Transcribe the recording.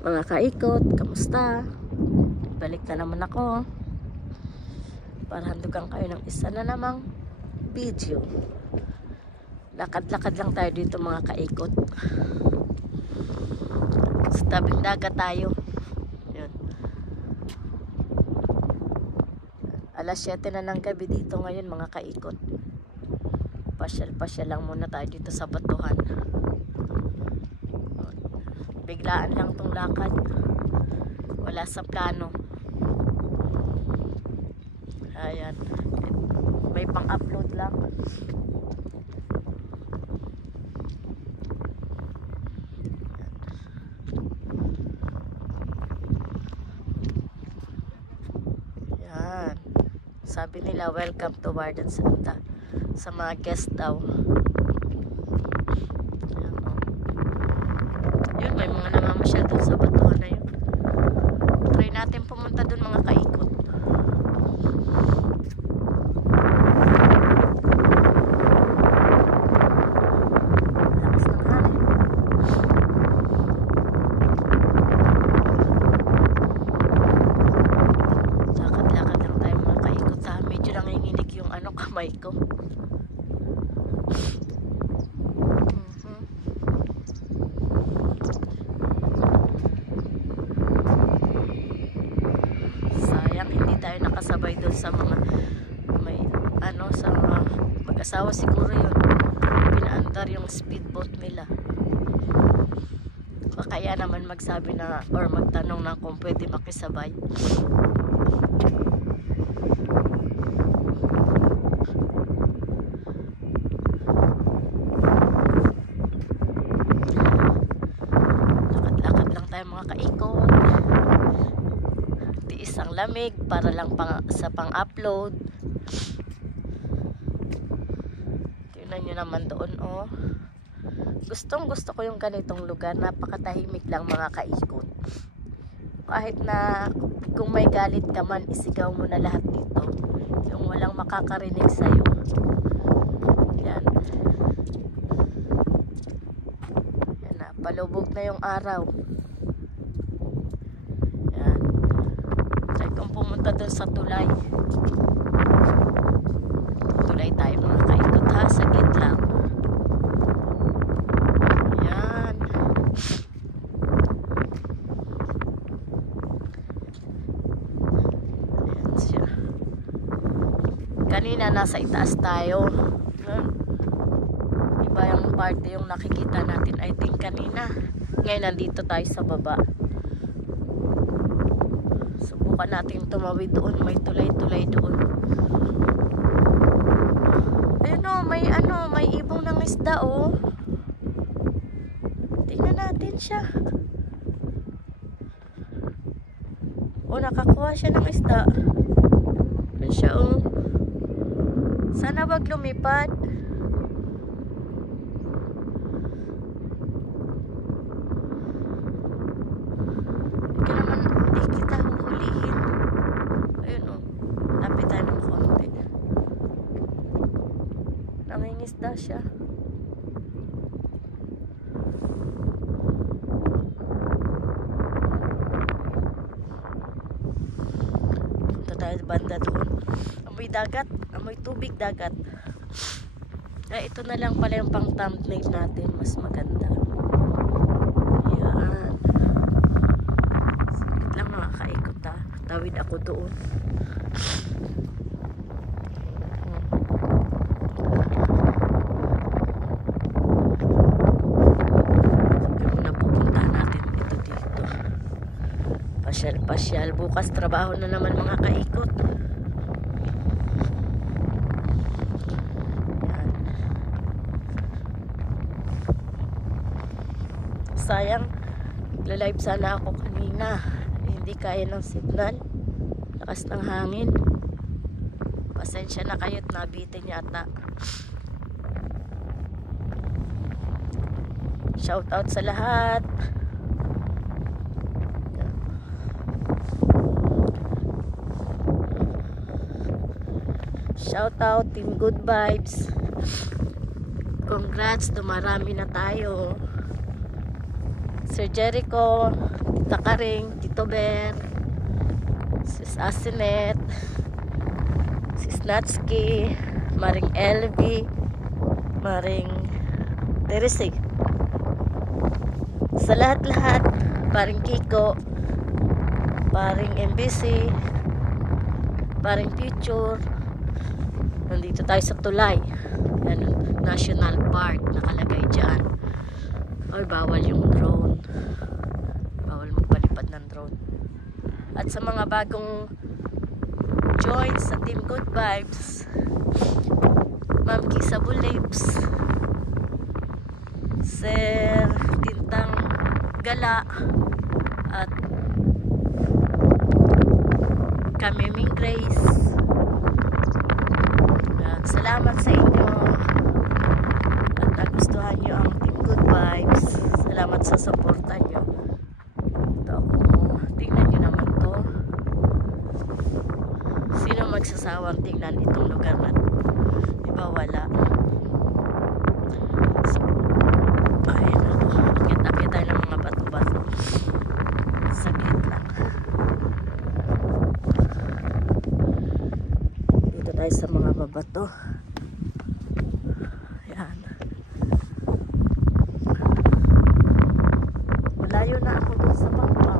Mga kaikot, kamusta? Balik na naman ako para handugan kayo ng isa na namang video. Lakad-lakad lang tayo dito mga kaikot. Sa tabing dagat tayo. Yun. Alas 7 na ng gabi dito ngayon mga kaikot. Pasyal-pasyal lang muna tayo dito sa batuhan. Biglaan lang tong lakad. Wala sa plano. Ayan. May pang-upload lang. Ayan. Sabi nila, welcome to Warden Santa. Sa mga guest daw. Yun, may mga namamasyal doon sa batuhan na yun. Try natin pumunta doon mga kaikot. Lakas ng hangin. Lakad-lakad lang tayo mga kaikot ha. Medyo nanginginig yung kamay ko. Tayo nakasabay doon sa mga may sa mag-asawa siguro yun, pinaandar yung speedboat nila. Kaya naman magsabi na or magtanong na kung pwede makisabay. Lakad-lakad lang tayo mga kaikot. Isang lamig para lang sa pang-upload. Tingnan nyo naman doon oh. Gustong gusto ko yung ganitong lugar. Napakatahimik lang mga kaikot. Kahit na kung may galit ka man, isigaw mo na lahat dito. Yung walang makakarinig sa'yo. Yan. Yan na, palubog na yung araw. Pumunta dun sa tulay. Tulay tayo mga kaikot ha. Saglit lang. Ayan. Ayan siya. Kanina nasa itaas tayo. Iba yung parte yung nakikita natin I think kanina. Ngayon nandito tayo sa baba. Subukan natin tumawid doon, may tulay-tulay doon. Ayun o, may ibong ng isda o. Tingnan natin siya. O, nakakuha siya ng isda. Ayun siya o. Sana wag lumipad. Nangingisda siya. Punta tayo banda doon. Amoy dagat. Amoy tubig dagat. Ay, ito na lang pala yung pang thumbnail natin. Mas maganda. Ayan. Saglit lang mga kaikot ha. Tawid ako doon. Pasyal. Bukas trabaho na naman mga kaikot. Yan. Sayang, nagla-live sana ako kanina. Hindi kaya ng signal. Lakas ng hangin. Pasensya na kayo't nabitin yata. Shout out sa lahat. Shout out Team Good Vibes. Congrats, dumarami na tayo. Sir Jericho, Tita Karing, Tito Ber, Sis Asinet, Sis Natski, Maring Elvie, Maring Teresig. Sa lahat-lahat, paring Kiko, paring MBC, paring Future. Nandito tayo sa Tulay. Yan, National Park nakalagay dyan. Or bawal yung drone. Bawal magpalipad ng drone. At sa mga bagong join sa Team Good Vibes, Ma'am Kisa Bulips, Sir Tintang Gala, at Kamiming Grace. Salamat sa inyo at nagustuhan nyo ang Team Good Vibes. Salamat sa suporta nyo. Ito ako, tingnan nyo naman to. Sino magsasawang tingnan itong lugar na to? Diba wala? So, ayun ako, kita tayo ng mga bato-bato. Saglit lang. Dito tayo sa mga babato. Yan. Malayo na ako dun sa bangka.